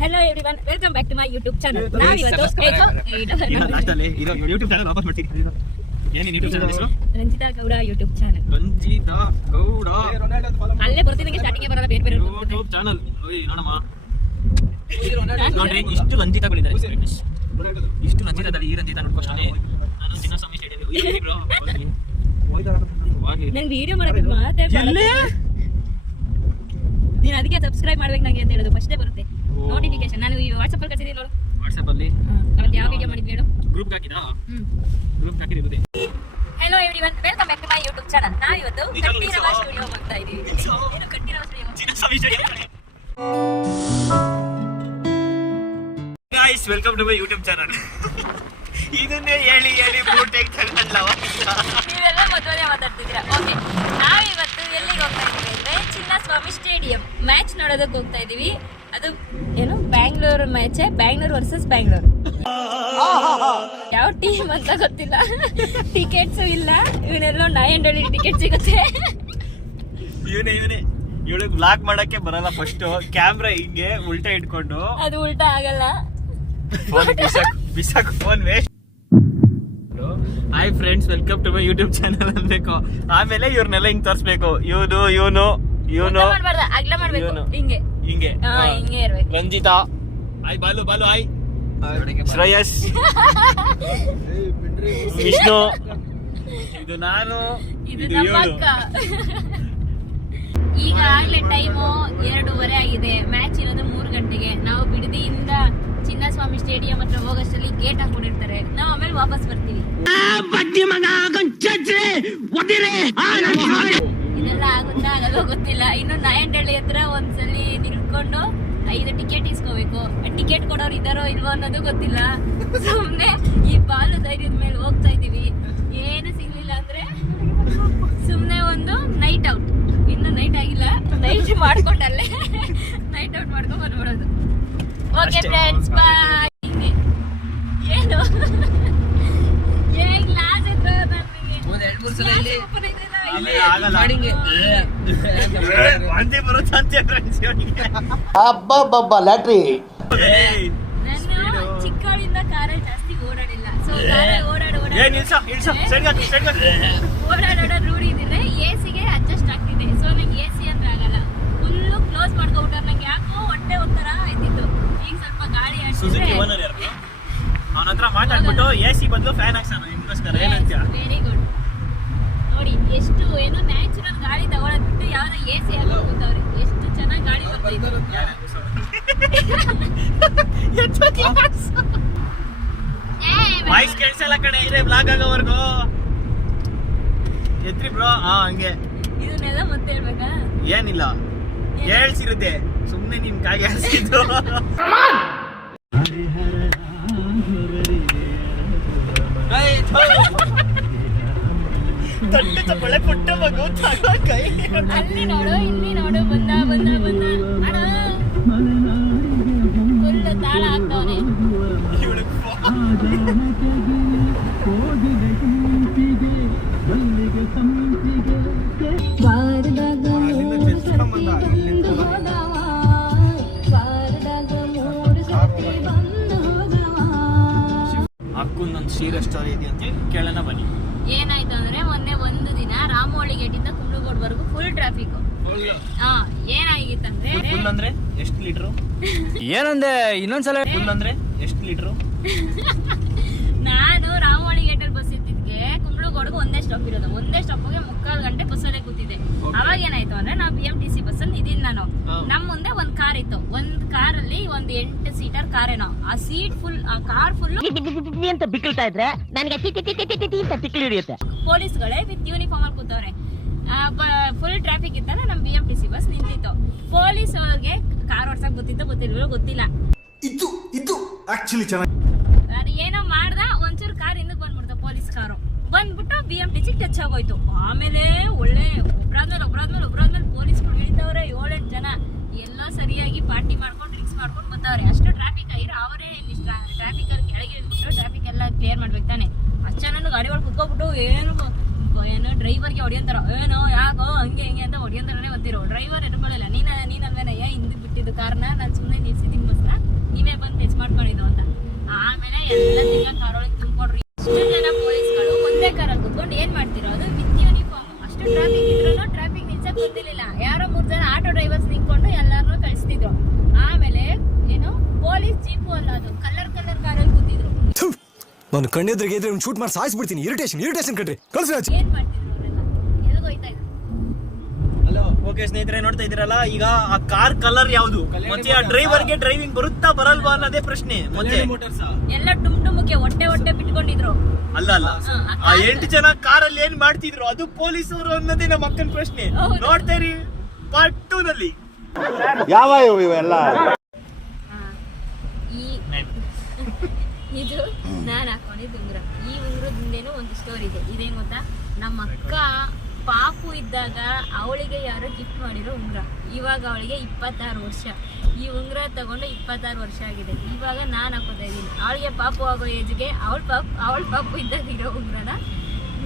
Hello everyone, welcome back to my YouTube channel. Ranjitha Gowda YouTube channel. Ranjitha Gowda ಅಲ್ಲೇ ಬರ್ತಿದ್ದಂಗೆ starting ಬರಲ್ಲ, ಬೇರೆ ಬೇರೆ ಯೂಟ್ಯೂಬ್ ಚಾನಲ್. ನೋಡಮ್ಮ, ನೋಡ್ರಿ ಇಷ್ಟು ರಂಜಿತಾಗಳಿದ್ದಾರೆ. ಇಷ್ಟು ರಂಜಿತಾದಲ್ಲಿ ಈ ರಂಜಿತಾ ನೋಡ್ಕೊಷ್ಟೇ ನಾನು ಚಿನ್ನಸ್ವಾಮಿ ಸ್ಟೇಡಿಯಂ ಬ್ರೋ ನಂಗೆ ವಿಡಿಯೋ ಮಾಡಕ್ಕೆ ಮಾತೇ ಬರಲ್ಲ. ನೀನು ಅದಕ್ಕೆ ಸಬ್ಸ್ಕ್ರೈಬ್ ಮಾಡ್ಬೇಕು ನಂಗೆ ಅಂತ ಹೇಳೋದು. ಫಸ್ಟೇ ಬರುತ್ತೆ ನೋಟಿಫಿಕೇಶನ್. ನಾನು ಈ ವಾಟ್ಸಪ್ ಅಲ್ಲಿ ಕಳಿಸಿದ್ದೀನಿ ನೋಡು. ವಾಟ್ಸಪ್ ಅಲ್ಲಿ ಅವತ್ತು ಯಾವ ವಿಡಿಯೋ ಮಾಡಿದ್ವಿ ಹೇಳು. ಗ್ರೂಪ್ ಹಾಕಿದಾ? ಗ್ರೂಪ್ ಹಾಕಿರುತ್ತೆ. Hello everyone, welcome back to my YouTube channel. ನಾವು ಇವತ್ತು ಕಂಠೀರವ ಸ್ಟುಡಿಯೋ ಹೋಗ್ತಾ ಇದೀವಿ. ಏನು Kanteerava studio? Chinnaswamy stadium. Guys, welcome to my YouTube channel. ಇದನ್ನೇ ಹೇಳಿ ಹೇಳಿ ಬೋಟೆಗೆ ತಗೊಂಡಲ್ಲ ನೀವೆಲ್ಲ ಮದುವೆ ಮಾತಾಡ್ತಿದ್ದೀರಾ. ಓಕೆ, ನಾವಿವತ್ತು ಎಲ್ಲಿಗೆ ಹೋಗ್ತಾ ಇದೀವಿ ಅಂದ್ರೆ ಚಿನ್ನಸ್ವಾಮಿ ಸ್ಟೇಡಿಯಂ ಮ್ಯಾಚ್ ನೋಡೋದಕ್ಕೆ ಹೋಗ್ತಾ ಇದೀವಿ. ಅದು ಏನು ಬ್ಯಾಂಗ್ಳೂರ್ ಮ್ಯಾಚ್, ಬ್ಯಾಂಗ್ಳೂರ್ ವರ್ಸಸ್ ಬ್ಯಾಂಗ್ಳೂರ್. ಯಾವ ಟೀಮ್ ಅಂತ ಗೊತ್ತಿಲ್ಲ, ಟಿಕೆಟ್ಸ್ ಇಲ್ಲ. ಇವನೆಲ್ಲೋ 900 ಟಿಕೆಟ್ ಸಿಗುತ್ತೆ. ಇವನೇ ಇವಳಿಗೆ ಬ್ಲಾಕ್ ಮಾಡಕ್ಕೆ ಬರಲ್ಲ. ಫಸ್ಟ್ ಕ್ಯಾಮ್ರಾ ಹಿಂಗೆ ಉಲ್ಟಾ ಇಟ್ಕೊಂಡು, ಅದು ಉಲ್ಟಾ ಆಗಲ್ಲ. ಬಿಸಾಕ್ phone waste. Hi friends, welcome to my YouTube channel ಅನ್ಬೇಕು. ಆಮೇಲೆ ಇವ್ರನ್ನೆಲ್ಲ ಹಿಂಗ್ ತೋರಿಸ್ಬೇಕು. ಇವನು ಅಗ್ಲ ಮಾಡ್ಬೇಕು, ಹಿಂಗೆ ಹಿಂಗೆ ಇರ್ಬೇಕು. Ranjitha, hi Balu hi. ಶ್ರೇಯಸ್, ವಿಷ್ಣು, ಇದು ನಾನು, ಇದು ನಮ್ಮ ಅಕ್ಕ. ಈಗ ಆಗ್ಲೇ ಟೈಮು 2:30 ಆಗಿದೆ. ಮ್ಯಾಚ್ ಇರೋದು 3 ಗಂಟೆಗೆ. ನಾವು ಬಿಡದಿಯಿಂದ ಚಿನ್ನಸ್ವಾಮಿ ಸ್ಟೇಡಿಯಂ ಹತ್ರ ಹೋಗೋಷ್ಟರಲ್ಲಿ ಗೇಟ್ ಹಾಕೊಂಡಿರ್ತಾರೆ. ನಾವು ಆಮೇಲೆ ವಾಪಸ್ ಬರ್ತೀವಿ. ಇದೆಲ್ಲ ಆಗುತ್ತಾ ಆಗಲ್ಲ ಗೊತ್ತಿಲ್ಲ. ಇನ್ನು 900 ಹತ್ರ ಒಂದ್ಸಲಿ ನಿಲ್ಕೊಂಡು 5 ಟಿಕೆಟ್ ಇಸ್ಕೋಬೇಕು. ಟಿಕೆಟ್ ಕೊಡೋರು ಇದಾರೋ ಇಲ್ವೋ ಅನ್ನೋದು ಗೊತ್ತಿಲ್ಲ. ಸುಮ್ನೆ ಈ ಬಾಲು ಧೈರ್ಯದ ಮೇಲೆ ಹೋಗ್ತಾ ಇದೀವಿ. ಏನು ಸಿಗ್ಲಿಲ್ಲ ಅಂದ್ರೆ ಸುಮ್ನೆ ಒಂದು ನೈಟ್ ಔಟ್. ಇನ್ನು ನೈಟ್ ಆಗಿಲ್ಲ, ನೈಟ್ ಮಾಡ್ಕೊಂಡಲ್ಲೇ ನೈಟ್ ಔಟ್ ಮಾಡ್ಕೊಂಡ್ ಬಂದ್ಬಿಡೋದು. ಓಕೆ ಫ್ರೆಂಡ್ಸ್, ಬಾಯ್. ಹಿಂಗೆ ಏನು ಲಾಸ್ ಇತ್ತು ನನಗೆ. ಲ್ಯಾಟ್ರಿ. ನಾನು ಚಿಕ್ಕವಳಿಂದ ಕಾರಲ್ಲಿ ಜಾಸ್ತಿ ಓಡಾಡಿಲ್ಲ. ಸೊ ಓಡಾಡೋ ರೂಢಿ ಇದ್ರೆ ಎಸಿಗೆ ಅಡ್ಜಸ್ಟ್ ಆಗ್ತಿದೆ. ಸೊ ನಂಗೆ ಎಸಿ ಅಂದ್ರೆ ಆಗಲ್ಲ. ಫುಲ್ಲು ಕ್ಲೋಸ್ ಮಾಡ್ಕೊಬಿಟ್ಟಾರ. ನಂಗೆ ಯಾಕೋ ಹೊಟ್ಟೆ ಒಂಥರ ಆಯ್ತಿತ್ತು. ಈಗ ಸ್ವಲ್ಪ ಗಾಳಿ ಸುಜುಕಿ ಓನರ್ ಯಾರು ಅವನ ಹತ್ರ ಮಾತಾಡ್ಬಿಟ್ಟು ಎಸಿ ಬದಲು ಫ್ಯಾನ್ ಹಾಕ್ಸೋಣ ನಿಮ್ಗೋಸ್ಕರ. ಏನಂತ? Very good. ನೋಡಿ ಎಷ್ಟು ಏನೋ ನ್ಯಾಚುರಲ್ ಗಾಳಿ ತಗೊಳೋದ್ ಬಿಟ್ಟು ಯಾವ್ದೋ ಎಸಿ ಹಾಕೋಗ್ಬಿಟ್ಟವ್ರೆ. ಎಷ್ಟು ಚೆನ್ನಾಗಿ ಗಾಳಿ ಬರ್ತಾ ವಾಯ್ಸ್ ಕೇಳಿಸಲ್ಲ ಕಣೆ. ಇರೇ ಬ್ಲಾಗ್ ಆಗೋವರೆಗೂ ಎತ್ರಿ ಬ್ರೋ. ಹಂಗೆ ಇದನ್ನೆಲ್ಲ ಮತ್ತೆ ಹೇಳ್ಬೇಕಾ? ಏನಿಲ್ಲ, ಹೇಳ್ಸಿರುತ್ತೆ ಸುಮ್ನೆ ನಿನ್ ಕಾಯಿ ಹಾಸಿದ್ದು. ತಗೊಳ್ಳೆ ಪುಟ್ಟ ಮಗು ಕೈ. ಅಲ್ಲಿ ನೋಡು, ಇಲ್ಲಿ ನೋಡು, ಬಂದ ಫುಲ್ ತಾಳ ಆಗ್ತವನೆ. ಅಕ್ಕಂದೊಂದು ಸೀರಿಯಸ್ ಸ್ಟೋರಿ ಇದೆ ಅಂತ ಕೇಳೋಣ ಬನ್ನಿ. ಏನಾಯ್ತು ಅಂದ್ರೆ ಮೊನ್ನೆ ಒಂದು ದಿನ ರಾಮೋಳಿ ಗೇಟ್ ಇಂದ ಕುಂಬ್ಳಗೋಡ್ವರೆಗೂ ಫುಲ್ ಟ್ರಾಫಿಕ್. ಏನಾಗಿತ್ತಂದ್ರೆ ಫುಲ್ ಅಂದ್ರೆ ಎಷ್ಟು ಲೀಟರ್? ಏನಂದೆ ಇನ್ನೊಂದ್ಸಲ? ಫುಲ್ ಅಂದ್ರೆ ಎಷ್ಟು ಲೀಟರ್? ನಾನು ರಾಮೋಳಿ ಗೇಟ್ ಅಲ್ಲಿ ಬಸ್ ಇತ್ತಿದ್ಗೆ ಕುಂಬ್ಳಗೋಡ್ಗೆ ಒಂದೇ ಸ್ಟಾಪ್ ಇರೋದು. ಒಂದೇ ಸ್ಟಾಪ್ಗೆ 3/4 ಗಂಟೆ ಬಸ್ಸಲ್ಲೇ ಕೂತಿದ್ದೆ. ಅವಾಗ ಏನಾಯ್ತು ಅಂದ್ರೆ ನಾವು BMTC ಬಸ್ಸಲ್ಲಿ ಇದೀನಿ ನಾನು. ನಮ್ ಮುಂದೆ ಒಂದ್ ಕಾರ್ ಇತ್ತು. ಒಂದ್ ಕಾರಲ್ಲಿ ಒಂದು 8 ಸೀಟರ್ ಕಾರ್ ಏನೋ. ಆ ಸೀಟ್ ಫುಲ್, ಆ ಕಾರ್ ಫುಲ್ ಅಂತ ಬಿಕ್ಕಳ್ತಾ ಇದ್ರೆ ನನಗೆ ತಿಕ್ಕಿ ಹಿಡಿಯುತ್ತೆ. ಪೊಲೀಸ್ಗಳೇ ವಿತ್ ಯೂನಿಫಾರ್ಮ್ ಅಲ್ಲಿ ಕೂತವ್ರೆ. ಫುಲ್ ಟ್ರಾಫಿಕ್ ಇತ್ತಲ್ಲ, ನಮ್ BMTC ಬಸ್ ನಿಂತಿತ್ತು. ಪೊಲೀಸ್ ಅವ್ರಿಗೆ ಕಾರ್ ಓಡ್ಸಕ್ ಗೊತ್ತಿಲ್ಲ. ಇದು ಆಕ್ಚುಲಿ ಚೆನ್ನಾಗಿ ಏನೋ ಮಾಡ್ದ, ಒಂಚೂರು ಕಾರ್ ಹಿಂದಕ್ಕೆ ಬಂದ್ಬಿಡ್ತು. ಪೊಲೀಸ್ ಕಾರು ಬಂದ್ಬಿಟ್ಟು BMTC ಟಚ್ ಆಗೋಯ್ತು. ಆಮೇಲೆ ಒಳ್ಳೆ ಒಬ್ರಾದ್ಮೇಲೆ ಪೊಲೀಸ್ಗಳು ಇಳಿತವ್ರೆ. 7-8 ಜನ ಎಲ್ಲೋ ಸರಿಯಾಗಿ ಪಾರ್ಟಿ ಮಾಡ್ಕೊಂಡು ಡ್ರಿಂಕ್ಸ್ ಮಾಡ್ಕೊಂಡು ಬರ್ತಾವ್ರೆ. ಅಷ್ಟು ಟ್ರಾಫಿಕ್ ಆಗಿರೋ ಅವರೇ ಟ್ರಾಫಿಕ್ ಅಲ್ಲಿ ಕೆಳಗೆ ಇಳ್ಬಿಟ್ಟು ಟ್ರಾಫಿಕ್ ಎಲ್ಲ ಕ್ಲಿಯರ್ ಮಾಡ್ಬೇಕು ತಾನೆ. ಅಷ್ಟು ಜನ ಗಾಡಿ ಒಳಗೆ ಕುತ್ಕೊಬಿಟ್ಟು ಏನು ಡ್ರೈವರ್ಗೆ ಹೊಡಿಯಂತಾರ. ಏನೋ ಯಾಕೋ ಹಂಗೆ ಅಂತ ಹೊಡಿಯಂತಾರನೇ ಗೊತ್ತಿರೋ. ಡ್ರೈವರ್ ಎಡ್ಕೊಳ್ಳಲ್ಲ. ನೀನಲ್ವೇನಯ್ಯ ಹಿಂದಕ್ಕೆ ಬಿಟ್ಟಿದ್ದು ಕಾರ್ನ, ನಾನು ಸುಮ್ಮನೆ ನಿಲ್ಸಿದ್ದೀನಿ ಬಸ್ನ. ಎಲ್ಲ ತಿರ್ಗಾ ಕಾರೊಳಗೆ ತುಂಬಿಕೊಂಡ್ರು. ಇಷ್ಟು ಜನ ಪೊಲೀಸ್ಗಳು ಒಂದೇ ಕಾರಲ್ಲಿ ಕುತ್ಕೊಂಡು ಏನ್ ಮಾಡ್ತಿರೋ ಅದು ವಿತ್ ಯೂನಿಫಾರ್ಮ್. ಅಷ್ಟು ಟ್ರಾಫಿಕ್ ಇದ್ರು ಟ್ರಾಫಿಕ್ ನಿಲ್ಸಕ್ ಗೊತ್ತಿರ್ಲಿಲ್ಲ. ಯಾರೋ 3 ಜನ ಆಟೋ ಡ್ರೈವರ್ಸ್ ನಿಂತ್ಕೊಂಡು ಎಲ್ಲಾರನ್ನೂ ಕಳಿಸ್ತಿದ್ರು. ಆಮೇಲೆ ಏನು ಪೊಲೀಸ್ ಜೀಪು ಅಲ್ಲ, ಅದು ಕಲರ್ ಕಾರಲ್ಲಿ ಕೂತಿದ್ರು. ನಾನು ಕಣ್ಣೆದ್ರಿಗೆ ಇದ್ರೆ ಒಂದು ಶೂಟ್ ಮಾಡಿ ಸಾಯಿಸ್ಬಿಡ್ತೀನಿ. ಇರಿಟೇಷನ್ ಕಣ್ರಿ, ಕಳ್ಸಿ ಆಚೆ. ಏನ್ ಮಾಡ್ತಿದ್ರು ಅವರೆಲ್ಲ, ಎಲ್ಗೋಯ್ತಾ ಇದ್ರು. ಹಲೋ ಓಕೆ ಸ್ನೇಹಿತರೆ, ನೋಡ್ತಾ ಇದ್ದೀರಲ್ಲ ಈಗ ಆ ಕಾರ್ ಕಲರ್ ಯಾವುದು, ಮತ್ತೆ ಆ ಡ್ರೈವರ್ಗೆ ಡ್ರೈವಿಂಗ್ ಬರುತ್ತಾ ಬರಲ್ವಾ ಅನ್ನೋದೇ ಪ್ರಶ್ನೆ. ಮತ್ತೆ ಎಲ್ಲ ಟುಮ್ಟುಮಕ್ಕೆ ಹೊಟ್ಟೆ ಬಿಟ್ಕೊಂಡಿದ್ರು. ಅಲ್ಲ ಆ 8 ಜನ ಕಾರಲ್ಲಿ ಏನ್ ಮಾಡ್ತಿದ್ರು ಅದು ಪೊಲೀಸರು ಅನ್ನೋದೇ ನಮ್ಮ ಅಕ್ಕನ ಪ್ರಶ್ನೆ. ನೋಡ್ತಾ ಇರಿ ಪಾರ್ಟ್ 2 ನಲ್ಲಿ. ಯಾವ ಇವೆಲ್ಲ ಇದು ನಾನು ಹಾಕೊಂಡಿದ್ದು ಉಂಗುರ. ಈ ಉಂಗುರದಿಂದೇನೋ ಒಂದು ಸ್ಟೋರಿ ಇದೆ. ಇದೇನ್ ಗೊತ್ತಾ, ನಮ್ಮ ಅಕ್ಕ ಪಾಪು ಇದ್ದಾಗ ಅವಳಿಗೆ ಯಾರೋ ಗಿಫ್ಟ್ ಮಾಡಿರೋ ಉಂಗುರ. ಇವಾಗ ಅವಳಿಗೆ 26 ವರ್ಷ. ಈ ಉಂಗುರ ತಗೊಂಡು 26 ವರ್ಷ ಆಗಿದೆ. ಇವಾಗ ನಾನು ಹಾಕೋತಾ ಇದ್ದೀನಿ. ಅವಳಿಗೆ ಪಾಪು ಆಗೋ ಏಜ್ಗೆ ಅವಳ ಪಾಪು ಇದ್ದಾಗ ಇರೋ ಉಂಗುರನ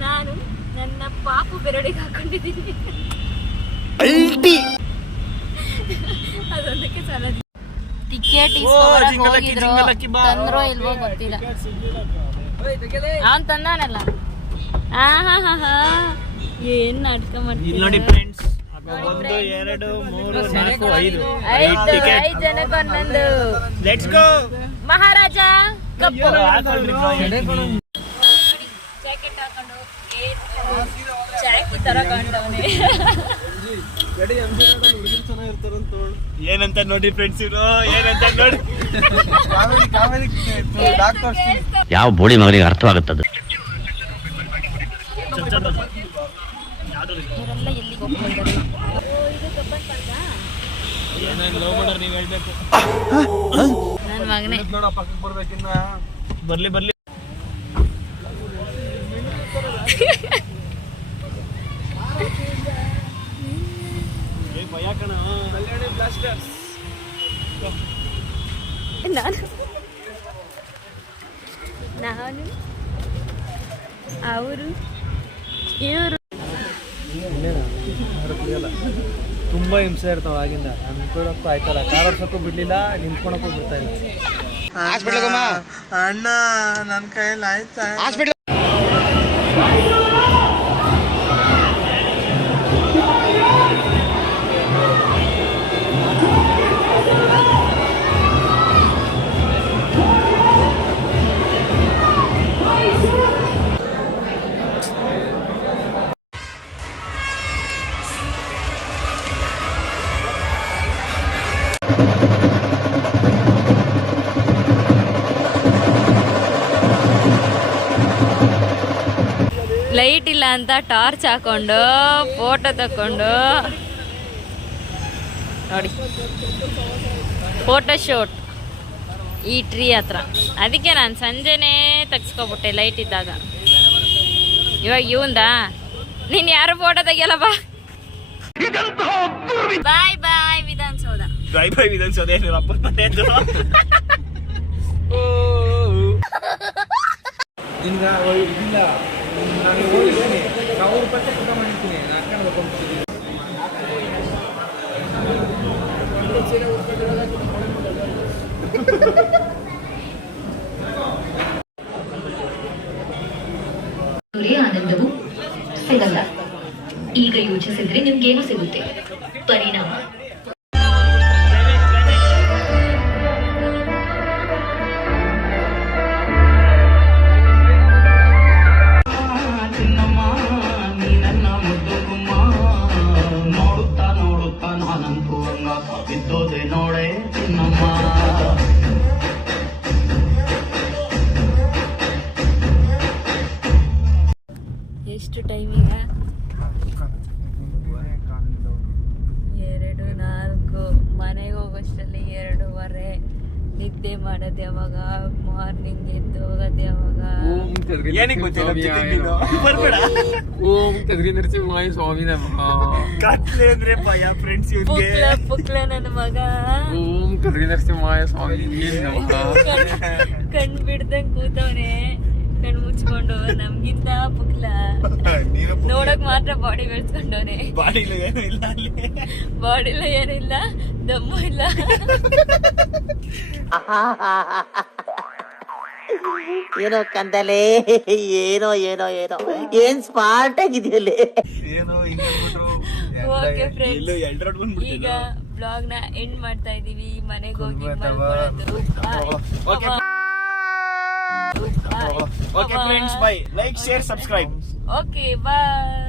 ನಾನು ನನ್ನ ಪಾಪು ಬೆರಳಿಗೆ ಹಾಕೊಂಡಿದ್ದೀನಿ. ಅದೊಂದಕ್ಕೆ ಸಾಲ. ಟಿಕೆಟ್ ಹೋಗಿದ್ರು, ತಂದ್ರೋ ಇಲ್ವೋ ಗೊತ್ತಿಲ್ಲ. ಅವನ್ ತಂದಾನಲ್ಲ. ಏನ್ ನಾಟಕ ಮಾಡ್ತೀನಿ ನೋಡಿ ಫ್ರೆಂಡ್ಸ್. 1 2 3 4 5 ಜನಕ್ಕೆ ಒಂದೊಂದು. Let's go Maharaja cup jacket ಹಾಕೊಂಡು ಚಾಕಿ ತರ ಕಾಣ್ತವನೆ. ಏನಂತ ನೋಡಿ ಫ್ರೆಂಡ್ಸ್, ಇವರು ಏನಂತ ನೋಡಿ. ಯಾವ ಬೋಳಿ ಮಗನಿಗೆ ಅರ್ಥವಾಗುತ್ತದೆ. ಇವರೆಲ್ಲ ಎಲ್ಲಿಗೆ ಹೋಗ್ತಿದ್ದಾರೆ? ಇದು ಕಬ್ಬನ್ ಪಾರ್ಕಾ? ನೀವ್ ಹೇಳ್ಬೇಕು. ನನ್ ಮಗನೇ ಬರ್ಲಿ ನಾನು ಅವರು ಇವರು ತುಂಬಾ ಹಿಂಸೆ ಇರ್ತಾವ ಆಗಿಂದ. ಅನ್ಕೊಳಕ್ಕೂ ಆಯ್ತಲ್ಲ, ಕಾರ್ ಓಡ್ಸಕ್ಕೂ ಬಿಡ್ಲಿಲ್ಲ, ನಿಂತ್ಕೊಳಕ್ಕೂ ಬಿಡ್ತಾ ಇಲ್ಲ. ಅಣ್ಣ ನನ್ ಕೈಯಲ್ಲಿ ಆಯ್ತಾ? ಲೈಟ್ ಇಲ್ಲ ಅಂತ ಟಾರ್ಚ್ ಹಾಕೊಂಡು ಫೋಟೋ ತಕೊಂಡು ನೋಡಿ ಫೋಟೋ ಶೂಟ್ ಈ ಟ್ರೀ ಹತ್ರ. ಅದಕ್ಕೆ ನಾನು ಸಂಜೆನೇ ತೆಗ್ಸ್ಕೊಬಿಟ್ಟೆ ಲೈಟ್ ಇದ್ದಾಗ. ಇವಾಗ ಇವಂದಾ ನೀನ್ ಯಾರು ಫೋಟೋ ತೆಗಿಯಲ್ಲ ಬಾ. ಬಾಯ್ ಬಾಯ್ ವಿಧಾನಸೌಧ. ಬಾಯ್ ವಿಧಾನಸೌಧ ಏನು ಅಪ್ಪನ ಮನೆಯದು. ನಿನ್ಗ ಇದಿಲ್ಲ, ನಾನು ಹೋಗಿದ್ದೀನಿ 1000 ರೂಪಾಯಿ ಪುಟ ಮಾಡಿರ್ತೀನಿ. ಹಾಕೊಂಡು ಹೋಗ್ಕೊಂಡ್ಬಿಟ್ಟಿದ್ದೀನಿ. ಆನಂದವು ಸಿಗಲ್ಲ. ಈಗ ಯೋಚಿಸಿದ್ರೆ ನಿಮ್ಗೇನು ಸಿಗುತ್ತೆ? ಪರಿಣಾಮ. ಎಷ್ಟು ಟೈಮ್ ಈಗ? 2:04. ಮನೆಗೆ ಹೋಗೋಷ್ಟರಲ್ಲಿ 2:15. ನಿದ್ದೆ ಮಾಡೋದು ಯಾವಾಗ? ಮಾರ್ನಿಂಗ್ ಎದ್ದು ಹೋಗೋದು ಯಾವಾಗ? ಏನಕ್ಕೆ ಗೊತ್ತಿಲ್ಲ. ಬರ್ಬೇಡ. ಓಂ ಕದ್ರಿ ನರಸಿಂಹ ಸ್ವಾಮಿ ನಮಃ. ಕತ್ಲೆ ಅಂದ್ರೆ ಭಯ ಫ್ರೆಂಡ್ಸ್ ಇವ್ರಿಗೆ. ಪುಕ್ಲ ನನ್ನ ಮಗ. ಓಂ ಕದ್ರಿ ನರಸಿಂಹ ಸ್ವಾಮಿ ನಮಃ. ಕಣ್ ಬಿಡ್ದಂಗ್ ಕೂತವನೆ, ಕಣ್ ಮುಚ್ಕೊಂಡು. ನಮ್ಗಿಂತ ಪುಕ್ಲ ನೋಡಕ್ ಮಾತ್ರ ಬಾಡಿ ಬೆಳೆಸ್ಕೊಂಡವನೆ. ಬಾಡಿಲೂ ಏನೂ ಇಲ್ಲ ಅಲ್ಲಿ. ಬಾಡಿಲೂ ಏನಿಲ್ಲ, ದಮ್ಮು ಇಲ್ಲ. ಏನೋ ಕಂದಲೆ ಏನೋ ಏನೋ ಏನೋ ಏನ್ ಸ್ಮಾರ್ಟ್ ಆಗಿದೆಯಲ್ಲೇ. ಏನೋ ಹಿಂಗೆ ಅಂದ್ಬಿಟ್ರು. ಓಕೆ ಫ್ರೆಂಡ್ಸ್, ಇಲ್ಲೂ ಎರಡು ರೋಡ್ ಬಂದ್ಬಿಡ್ತೀವಿ. ಈಗ ಬ್ಲಾಗ್ ನ ಎಂಡ್ ಮಾಡ್ತಾ ಇದೀವಿ. ಮನೆಗೆ ಹೋಗಿ ಕುಂಬ್ಳತ್ತವ. Okay friends, bye. Like, share, subscribe. Okay ಬಾಯ್.